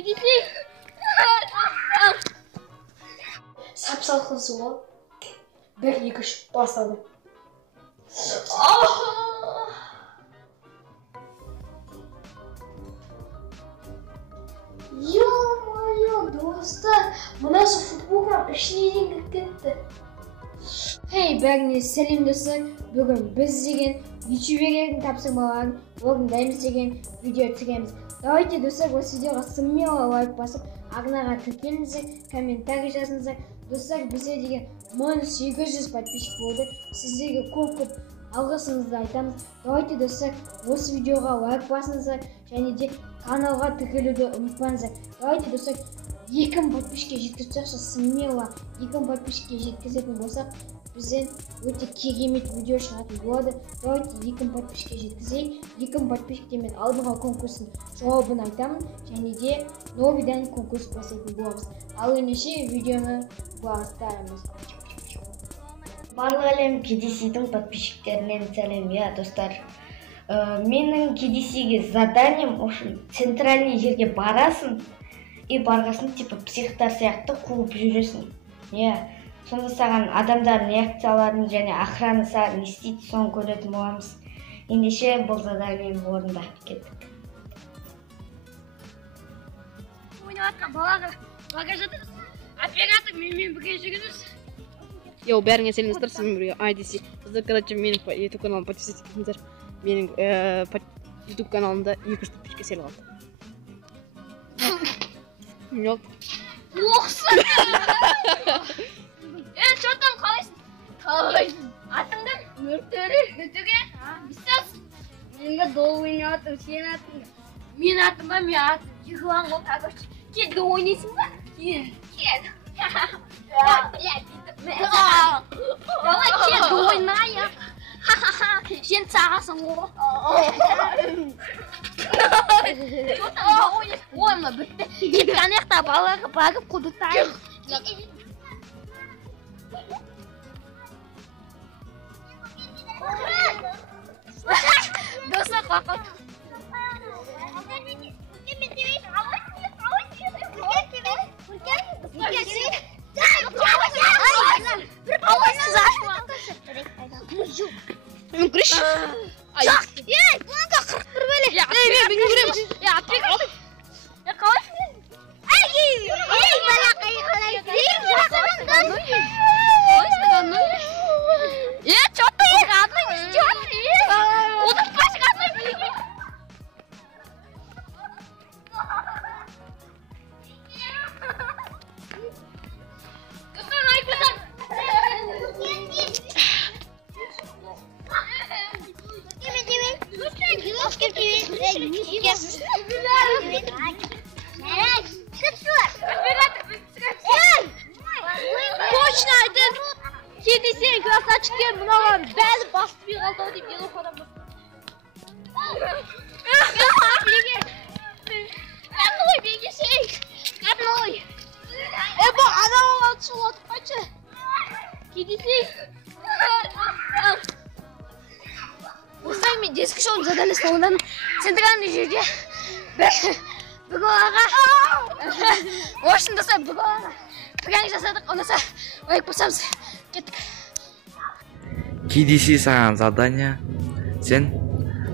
KDC. Сапсалқысы ол. 1-2-3 басталды. Ё-моё, достар, мына футболка ішінен кіріп кетті. Хей, бәріңе сәлем достар. Бүгін біз деген ютуберлердің тапсырмаларын орындаймыз деген видео түсіреміз. Давайте достар, осы видеоға смело лайк басып, арнаға тіркеліңіздер, комментарий жазыңыздар. Достар, бізде деген 1800 подписчик болды. Сіздерге көп алғысымызды айтамыз. Давайте достар, осы видеоға лайк басыңыздар және де каналға тіркелуді ұмытпаңыздар. Давайте достар, 2000 подписчикке жеткізсек, смело 2000 подписчикке жеткізетін болсақ, бізден өте керемет видео шығатын болады. Давайте 2000 подписчикке жеткізейік. 2000 подписчикте мен алдыңғы конкурстың жауабын айтамын және де новыйдан конкурс бастайтын боламыз. Ал ендеше видеоны бастаймыз. Барлық әлем KDC-дің подписчиктерінен сәлем, достар. Менің KDC-ге заданием центральный жерге барасың и барғасын типа психтар сияқты қуып жүресің. Сонда саған адамдар реакцияларын және охрана саған не істейді, соны көретін боламыз. Ендеше бұл заданиені орындап кеттік. Ойнаватқан балаға жатырсыз. Оператор менімен бірге жүріңіз. Йоу, бәріңе сәлем достар, сізбен бірге IDC. Сіздер, короче, менің YouTube каналымды подписывайтесь етіңіздер. Менің YouTube каналымда 200 подписчикке сәл қалды. Жоқ. Оқсын! Что там қалайсың? Атыңды? Нүртөге? Бістес? Менге дол ойнаватыр, сен атың. Мен атым ба, мен атым. Жығылан ғой, короче. Келді ойнайсың ба? Кел. Давай келді ойнайық. Сен сағасың ғой. Ойма бітті. Ет қанаяқта балаға бағып құдықтайық. Достар қақыт. Мен күреш? Жоқ! Бұланға 41 бөлі. Мен көреміз. Қалайсың мен? Балақай қалайсың? Что ты гадный ждешь? Удалпаш гадный беги. Точно айтып, KDC красавчиктер мыналар бәрі басып қалды деп елу қадам басып. Гадной бегишей. Гадной. Бұл анау шулатып қайтшы. KDC. Осылай мен дескі шоуын задали соңынан центральный жерде бүгі аға осындаса бүгі аға пранк жасадық, онаса ойық басамыз. Кеттік. KDC саған задание, сен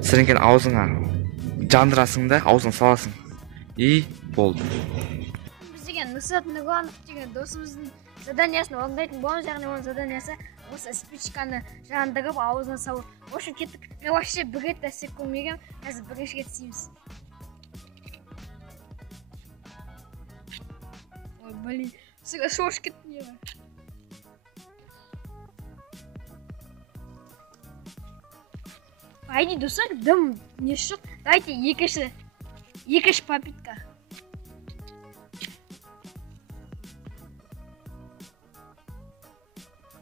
сіріңкен аузыңа жандырасың да, аузың саласың. И болды. Біз деген Нұрсат Нұрланов деген досымыздың заданиясын орындайтын боламыз, яғни оның заданиясы осы спичканы жандырып аузына салу. В общем, кеттік. Мен вообще бір рет істеп көрмегенмін, қазір бірінші рет істейміз. Ой, блин, шош кетті не бар. Айди, достар, дым не шық. Давайте екінші попитка.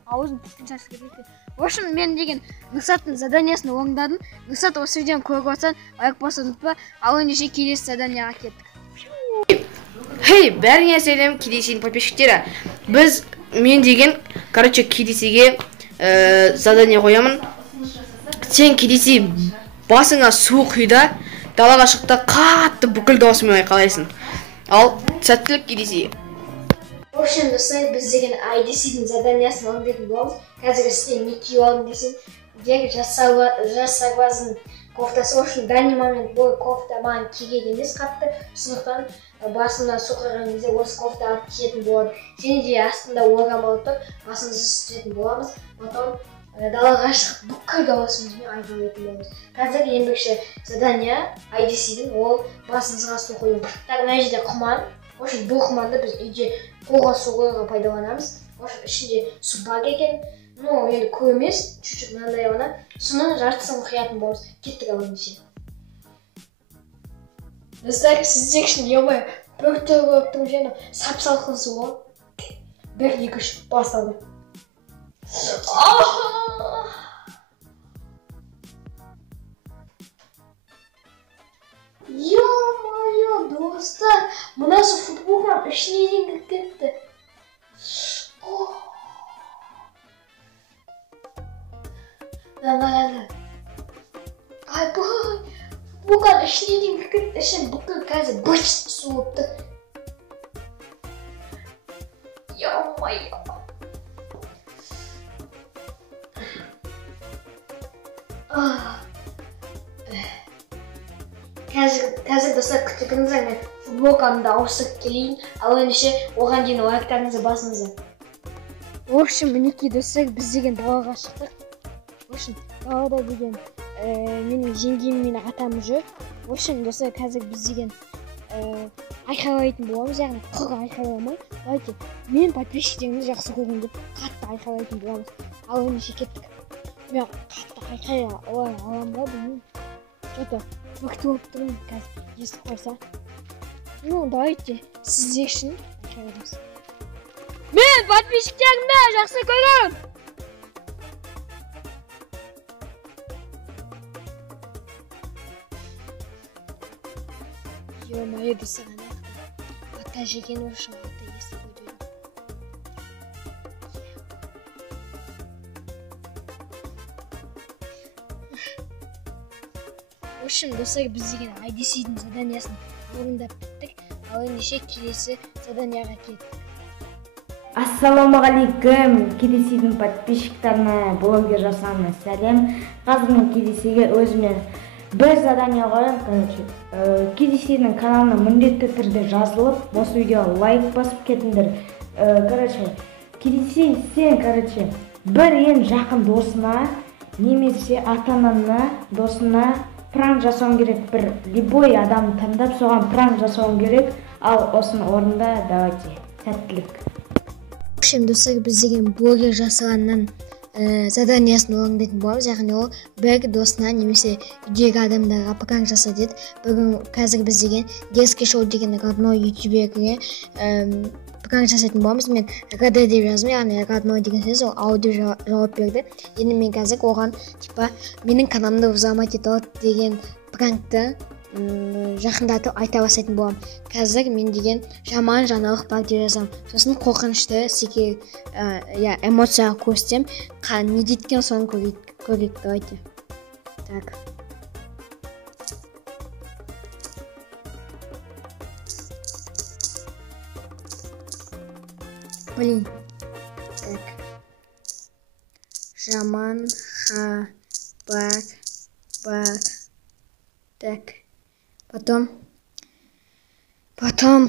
Аузын түтін шашып кетті. В общем, мен деген Нұрсаттың заданиясын орындадым. Нұрсат осы видеоны көріп отырсаң, лайк басуды ұмытпа. Ал ендеше келесі заданияға кеттік. Хей, бәріңе сәлем KDC-дің подписчиктері. Мен деген, короче, KDC-ге задание қоямын. Сен KDC басыңа су құйда, далаға шықта қатты бүкіл даусымен айқалайсың. Ал сәттілік KDC. В общем, достар, біз деген IDC-дің заданиясын орындайтын боламыз. Қазір сізден не киіп алдым десем, жас сарбаздың кофтасы. В общем, данный момент бұл кофта маған керек емес қатты. Сондықтан басымнан су құйған кезде осы кофта алып киетін болады. Және де астында орамал тұр, басымызды сүртетін боламыз. Потом далаға шығып бүкіл дауысымызбен айқайлайтын боламыз. Қазір ең бірінші задания IDC-дің ол басымызға су құю. Так, мына жерде құман. В общем, бұл құманды біз үйде қолға су құюға пайдаланамыз. В общем, ішінде су бар екен. Ну, енді көп емес, чуть-чуть мынандай ғана. Соның жартысын құятын боламыз. Кеттік ал ендеше. Достар, сіздер үшін ебай бір түр болып тұрып және сап-салқын су ғой. 1, 2, 3 басталды. Ё-моё, достар, мына су футболканың ішіне дейін кіріп кетті. Нормально. Айбай, футболканың ішіне дейін кіріп кетті. Ішін бүкіл қазір бычт су болып тұр. Ё-моё. Қазір достар күтігіңіздер, мен футболкамды ауыстырып келейін. Ал ендеше оған дейін лайктарыңызды басыңыздар. В общем, мінекей достар, біз деген далаға шықтық. В общем, далада деген менің жеңгем мен атам жүр. В общем, достар, қазір біз деген айқайлайтын боламыз, яғни құр айқайламай. Давайте, мен подписчиктерімді жақсы көрген деп қатты айқайлайтын боламыз. Ал ендеше кеттік. Мен қатты айқайла аламын ба, білмеймін. Что-то бүкті болып тұрмын қазір естіп қойса. Ну, давайте сіздер үшін айқайлаймыз. Мен подписчиктерімді жақсы көрем! Ё-моё, достар, ата жеген үшін ата естіп қойдым. В общем, достар, біз деген IDC-дің заданиясын орындап біттік. Ал ендеше келесі заданияға кеттік. Ассалаумағалейкум, KDC-дің подписчиктарына, блогер жасағына сәлем. Қазір мен KDC-ге өзіме бір задания қоям, KDC-дің каналына міндетті түрде жазылып, осы видеоға лайк басып кетіңдер. KDC сен, бір ең жақын досына, немесе ата-анаңа, досына пранк жасауың керек, бір любой адамды таңдап, соған пранк жасауың керек, ал осыны орында, давайте, сәттілік. В общем, достар, біз деген блогер жасағаннан заданиясын орындайтын боламыз, яғни ол бір досына немесе үйдегі адамдарға пранк жаса деді. Бүгін қазір біз деген детский шоу деген родной ютуберге пранк жасайтын боламыз. Мен РД деп жаздым, яғни родной деген сөз, ол аудио жауап берді. Енді мен қазір оған типа менің каналымды взломать етіп деген пранкты жақындатып айта бастайтын боламын. Қазір мен деген жаман жаңалық бар деп жазамын. Сосын қорқынышты секер эмоцияға көрсетем. Не дейді екен соны көрейік, давайте. Так. Блин. Так. Жаман хабар бар. Так. Потом. Нам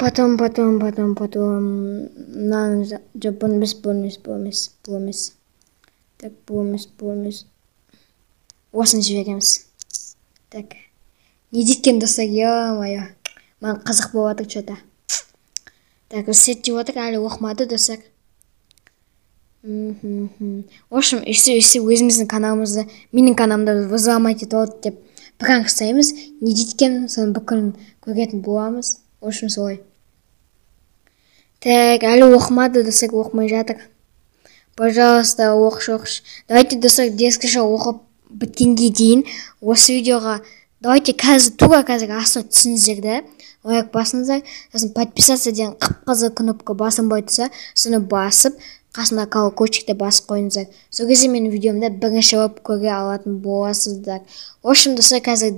болмес. Так, болмес. Осыны жібереміз. Так. Не дейткен достар, ё-моё. Маған қызық болып жатыр что-то. Так, рецепт деп отыр, әлі оқымады достар. В общем, если өзіміздің каналымызды, менің каналымды взломать етіп деп пранк жасаймыз, не дейткен соны бүкілін көретін боламыз. В общем, солай. Так, әлі оқымады достар, оқымай жатыр. Пожалуйста, оқыш. Давайте достар, детский шоу оқып біткенге дейін осы видеоға давайте тура қазір астына түсіңіздер да, лайк басыңыздар, сосын подписаться деген қып-қызыл кнопка басылмай тұрса, соны басып, қасында колокольчикті басып қойыңыздар. Сол кезде менің видеомда бірінші болып көре алатын боласыздар. В общем, достар, қазір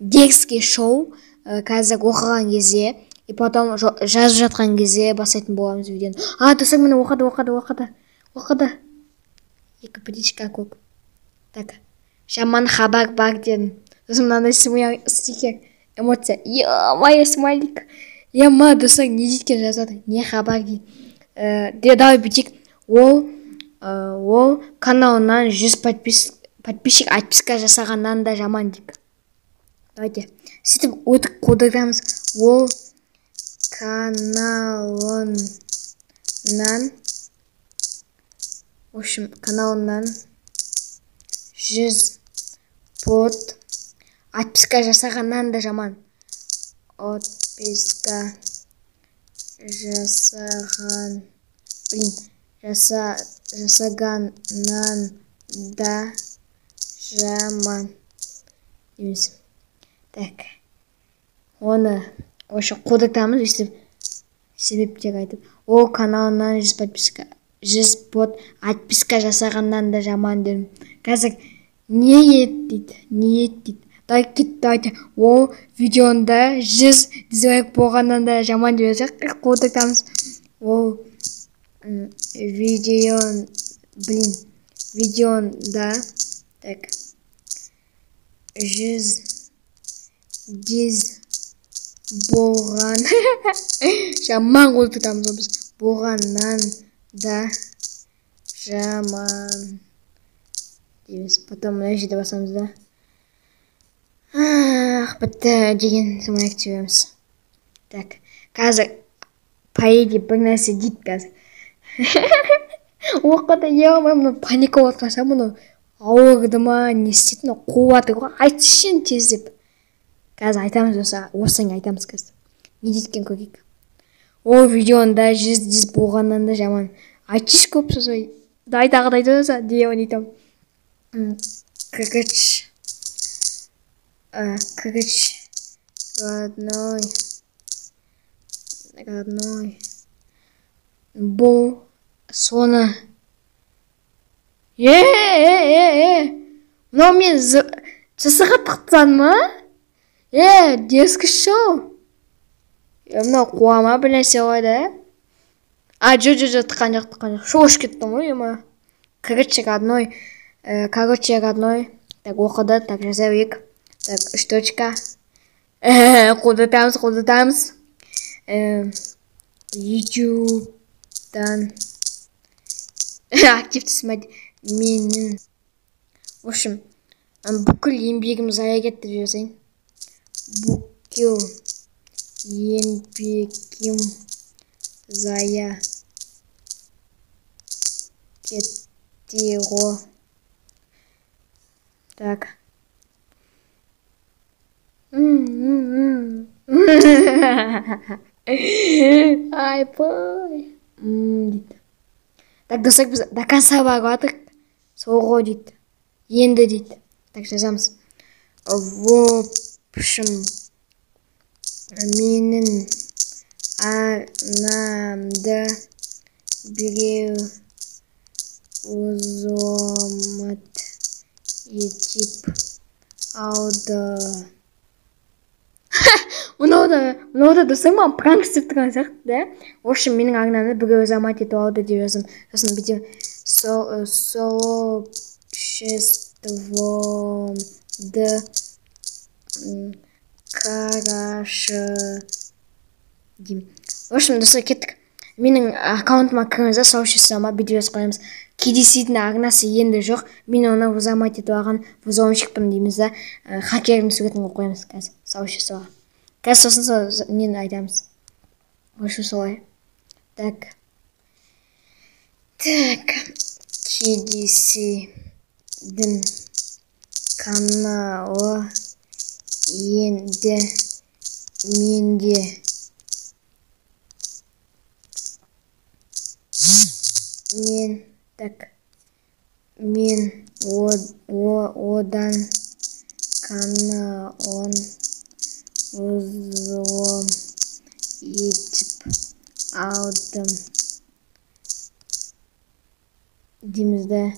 детский шоу қазір оқыған кезде и потом жазып жатқан кезде бастайтын боламыз видеоны. Достар, міне оқыды. Екі птичка көк. Так, жаман хабар бар дедім. Сосын мынандай стикер, эмоция. Ё-моё, смайлик. Достар, не дейді екен жазады? Не хабар дейді. Давай бүйтейік. Ол каналынан 100 подписчик отписка жасағаннан да жаман дейік. Давайте. Сөйтіп өтік қодырдамыз. Ол каналынан, в общем, каналынан 100 отписка жасағаннан да жаман. Отписка жасағаннан да жаман. Емес. Так. Оны осы қодыртамыз, өстіп себептер айтып. Ол каналынан 100 отписка жасағаннан да жаман дедім. Қазір не ет дейді. Давайте. Ол видеонда 100 дизлайк болғаннан да жаман деп жазсақ, қодыртамыз. Ол видеонда так 100 диз болған жаман қодыртамыз біз. Болғаннан да жаман дейміз. Потом мына жерде басамыз да. Бітті деген смайлик жібереміз. Так, қазір поеде бір нәрсе дейді қазір. Оқыды, мұны паника отқанша, мұны ауырды ма, не істейтін, қуаты ғой, айтышын тездеп. Қазір айтамыз, осыны айтамыз қазір. Не дейткен көрейік. Ол видеонда 100 диз болғаннан да жаман. Айтыш көп сөз ой. Тағы болса, деуін айтам. Крыч. Родной. Бұл соны. Мынау мен жасыға тықтан ма? Детский шоу. Мынау қуама бір нәрсе ғой да. Жо, тыққан жоқ. Шош кеттім ғой, Короче, родной. Так, оқыды, так, жазайық. Так, 3 точка. Қодыртамыз. YouTube'дан активті смайды менің. В общем, бүкіл еңбегім зая кетті деп жазайын. Бүкіл еңбегім зая кетті ғой. Так. Ай-пай. Так, достар, біз до конца барып сол ғой дейді. Енді дейді. Так, жазамыз. В общем, менің арнамды біреу ұзамат етіп алды. Мынау достар, маған пранк істеп тұрған сияқты, да? В общем, менің арнамды біреу ұзамат етіп алды деп жаздым. Сосын бүйтем сообществомды қарашы деймін. В общем, достар, кеттік. Менің аккаунтыма кіріңіз, сообществома бүйтіп жазып қоямыз. KDC-дің арнасы енді жоқ. Мен оны ұзамат етіп алған взломщикпін дейміз да. Хакердің суретін қоямыз қазір сообществоға. Қазір сосын нені айтамыз. Осы солай. Так. KDC-дің каналы енді менде. Мен одан каналын взлом етіп алдым дейміз да.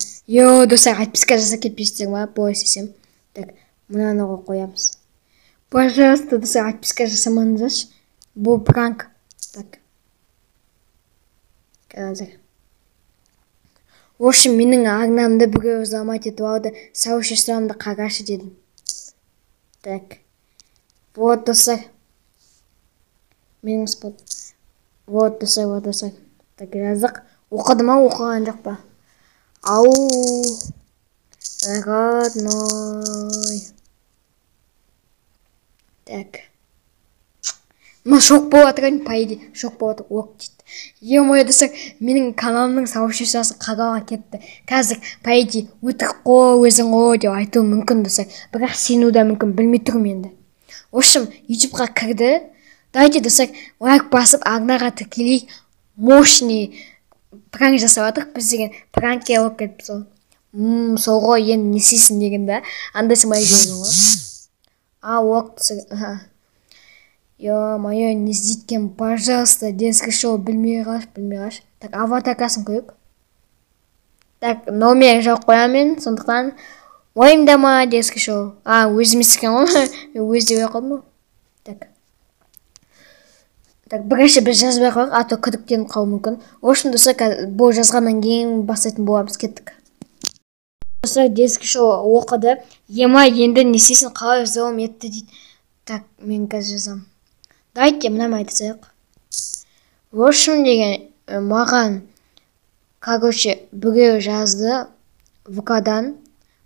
Достар, отписка жасап кетпейсіздер ма? Бой сесем. Так, мынаны қоямыз. Пожалуйста, достар отписка жасамаңыздаршы. Бұл пранк. Так. Қазір. В общем, менің арнамды біреу замат етіп алды. Сообществомды қарашы дедім. Так. Вот, достар. Менің спот. Вот, достар. Так, жаздық. Оқыды ма, оқыған жоқ па? Ау. Родной. Так. Ма шок болып атырған, по идее. Шок болып атыр. Оқ дейді. Е-мое, достар, менің каналымның сообществосы қағалға кетті. Қазір, по идее, өтірік қой, өзің ғой деп айтуы мүмкін, достар. Бірақ сену да мүмкін, білмей тұрмын енді. В общем, ютубқа кірді. Давайте, достар, лайк басып, арнаға тіркелейік. Мощный пранк жасап жатырмық. Біз деген пранкке алып кетіп сол. Сол ғой, енді не істейсің деген да. Андай сымай жүрген ғой. Оқ, достар. Ё-моё, не іздейткен, пожалуйста, детский шоу білмей қаш. Так, аватаркасын қойып. Так, номер жоқ қоямын, сондықтан ойымдама детский шоу. Өзім естіген ғой, өз деп қойдым. Так, бірінші біз жазбай қойық, ато күдіктеніп қалуы мүмкін. В общем, достар, бұл жазғаннан кейін бастайтын боламыз, кеттік. Достар, детский шоу оқыды. Ема, енді не істейсің, қалай зауым етті дейді. Так, мен қазір жазам. Давайте мынам айтсайық. В общем, деген маған, короче, біреу жазды ВК-дан.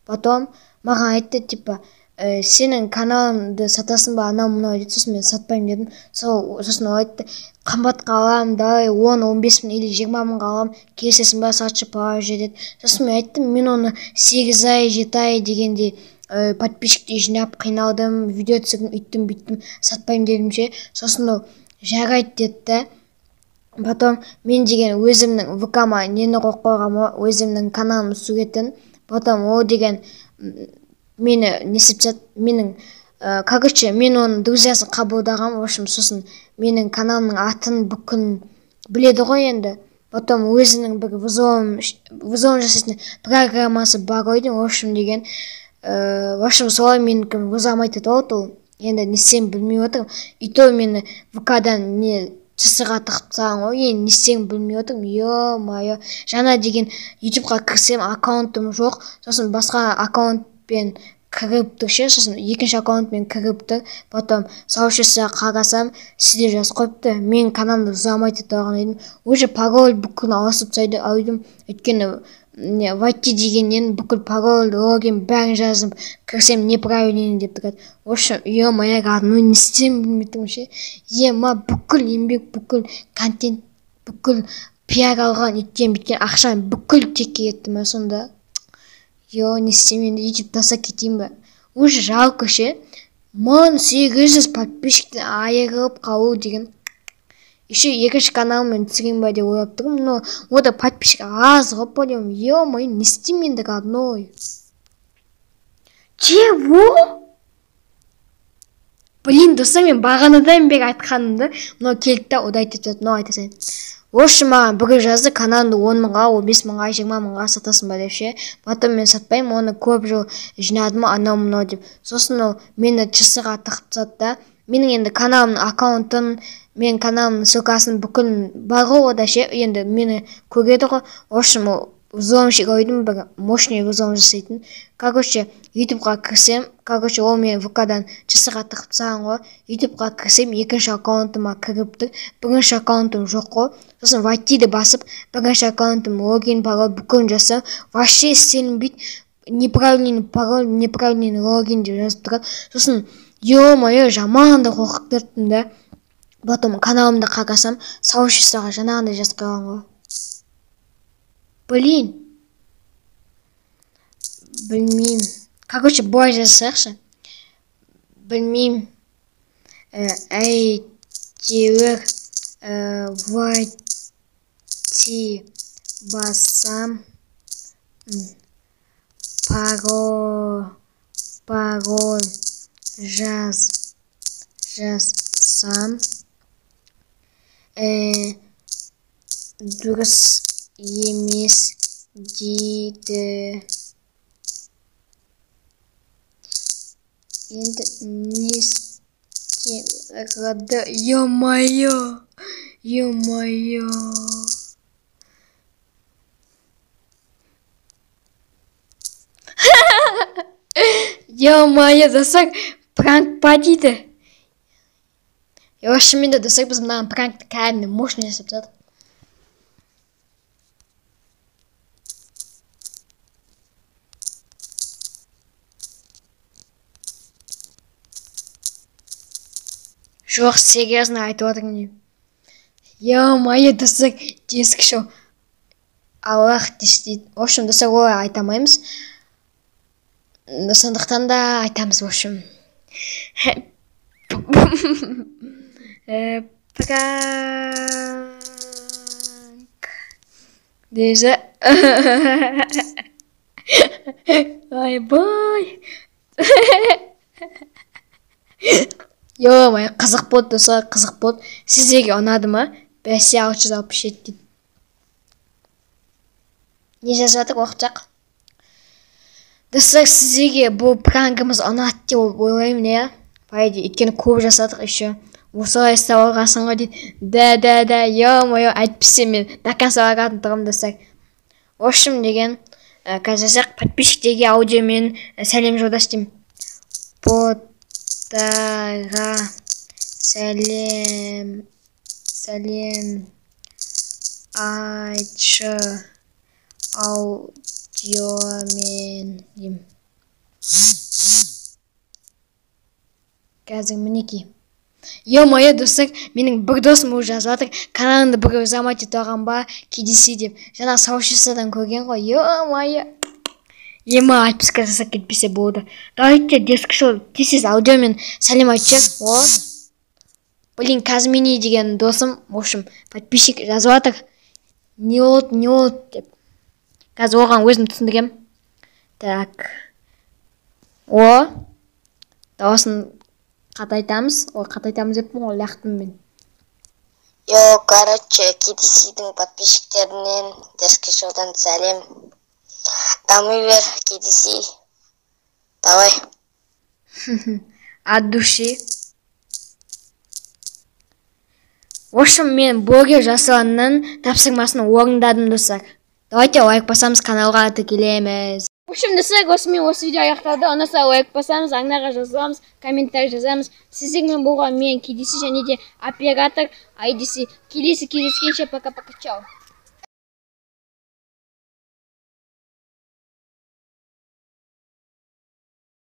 Потом маған айтты, типа, сенің каналыңды сатасың ба, анау мынау дейді. Сосын мен сатпаймын дедім. Сосын ол айтты, қымбатқа алам, давай 10-15 мың или 20 мыңға алам, келісесің ба, сатшы пауыз деді. Сосын мен айттым, мен оны 8 ай, 7 ай дегенде подписчикті жинап қиналдым, видео түсірдім, үйттім, сатпаймын дедім ше. Сосын ол жарайды деді. Потом мен деген өзімнің ВК-ма нені қойып қойғам, өзімнің каналымның суретін. Потом ол деген мені несіпсет, менің, короче, мен оның друзьясын қабылдағам. В общем, сосын менің каналымның атын бүкін біледі ғой енді. Потом өзінің бір вызовым жасайтын программасы бар қойдың. В общем, деген в общем, солай менің вызамайды болды ол. Енді не істеймін білмей отырмын. И то мені ВК-дан не чысыға тығып тастаған ғой. Енді не істеймін білмей отырмын. Ё-моё. Жаңа деген ютубқа кірсем аккаунтым жоқ. Сосын басқа аккаунтпен кіріп тұр ше. Сосын екінші аккаунтпен кіріп тұр. Потом сообществоға қарасам, сізде жазып қойыпты. Мен каналымды ұзамайды тұрған едім. Уже пароль бүкіл ауысып тастайды ойдым. Өйткені войти дегеннен бүкіл пароль, логин бәрін жазып кірсем неправильный деп тұрады. В общем, ё-моё, родной, не істеймін білмей тұрмын ше. Ема, бүкіл еңбек, бүкіл контент, бүкіл пиар алған, еткен ақшам бүкіл текке кетті ме сонда. Не істеймін, енді ютуб тастап кетейін ба. Уже жалко ше. 1800 подписчиктен айырылып қалу деген. Еще екінші каналмен түсірейін ба деп ойлап тұрмын, но ода подписчик аз ғой, понял. Ё-моё, не істеймін енді родной. Чего? Блин, достар, мен бағанадан бері айтқанымды, но келді да, ода айтып жатыр, но айта сайын. В общем, маған біреу жазды, каналымды 10 мыңға, 15 мыңға, 20 мыңға сатасың ба деп ше. Потом мен сатпаймын, оны көп жыл жинадым, анау мынау деп. Сосын ол мені чысыға тығып тастады да. Менің енді каналымның аккаунтын, мен каналымның ссылкасын бүкіл бар ғой ода ше. Енді мені көреді ғой. В общем, взломщик ойдым, бір мощный взлом жасайтын. Короче, ютубқа кірсем, короче, ол мен ВК-дан чысыға тығып тастаған ғой. ютубқа кірсем, екінші аккаунтыма кіріп тұр. Бірінші аккаунтым жоқ қой. Сосын вайтиді басып, бірінші аккаунтым логин, пароль бүкілін жасам. Вообще істелінбейді. Неправильный пароль, неправильный логин деп жазып тұрады. Сосын, ё-моё, жаманда қорқықтырдым да. Потом каналымды қарасам, сообществоға жаңағындай жазып қойған ғой. Блин. Білмеймін. Короче, былай жазсайықшы. Білмеймін. Әйтеуір вайти бассам, пароль жазсам, дұрыс емес дейді. Енді не Ё-моё! Ё-моё! Ё-моё, достар, пранк па дейді. Шынымен де достар, біз мынаған пранкті кәдімгі мощный жасап тастадық. Жоқ, серьезно айтып отырмын. Ё-моё, достар, дескі шоу. Аллах дейді. В общем, достар, олай айта алмаймыз. Сондықтан да айтамыз, в общем. Пранк. Deze. Ай-бай. Ё-моё, қызық болды, достар, қызық болды. Сіздерге ұнады ма? Бәсе 667 дейді. Не жазып жатыр, оқытсақ? Достар, сіздерге бұл пранкымыз ұнады деп ойлаймын, иә? Пайды, өйткені көп жасадық еще. Осылай істеп алғансың ғой дейді. Да, ё-моё, айтпесе мен дакан салатын тұғым, достар. В общем, деген, қазір подписчиктерге аудиомен сәлем жолдаш деймін. Ботаға сәлем айтшы аудиомен деймін. Қазір мінеки. Ё-моё, достар, менің бір досым уже жазып жатыр, каналыңды бір замат етіп алған ба, KDC деп. Жаңа сообществодан көрген ғой. Ё-моё. Ема подписка жасап кетпесе болды. Давайте дискшоу тез аудиомен сәлем айтшы. О. Блин, Казмини деген досым, в общем, подписчик жазып жатыр. Не болды деп. Қазір оған өзім түсіндірем. Так. О. Дауысын қатайтамыз. Қатайтамыз деппін ғой, лақтым мен. Йо, короче, KDC-дің подписчиктерінен дискшоудан сәлем. Дами бер, KDC. Давай. От души. В общем, мен блогер жасаланның тапсырмасын орындадым, достар. Давайте лайк басамыз, каналға тіркелеміз. В общем, достар, осымен осы видео аяқталды. Ұнаса лайк басамыз, аңнарға жазамыз, комментарий жазамыз. Сіздермен болған мен KDC және де оператор IDC. Келесі кездескенше пока-пока, чао.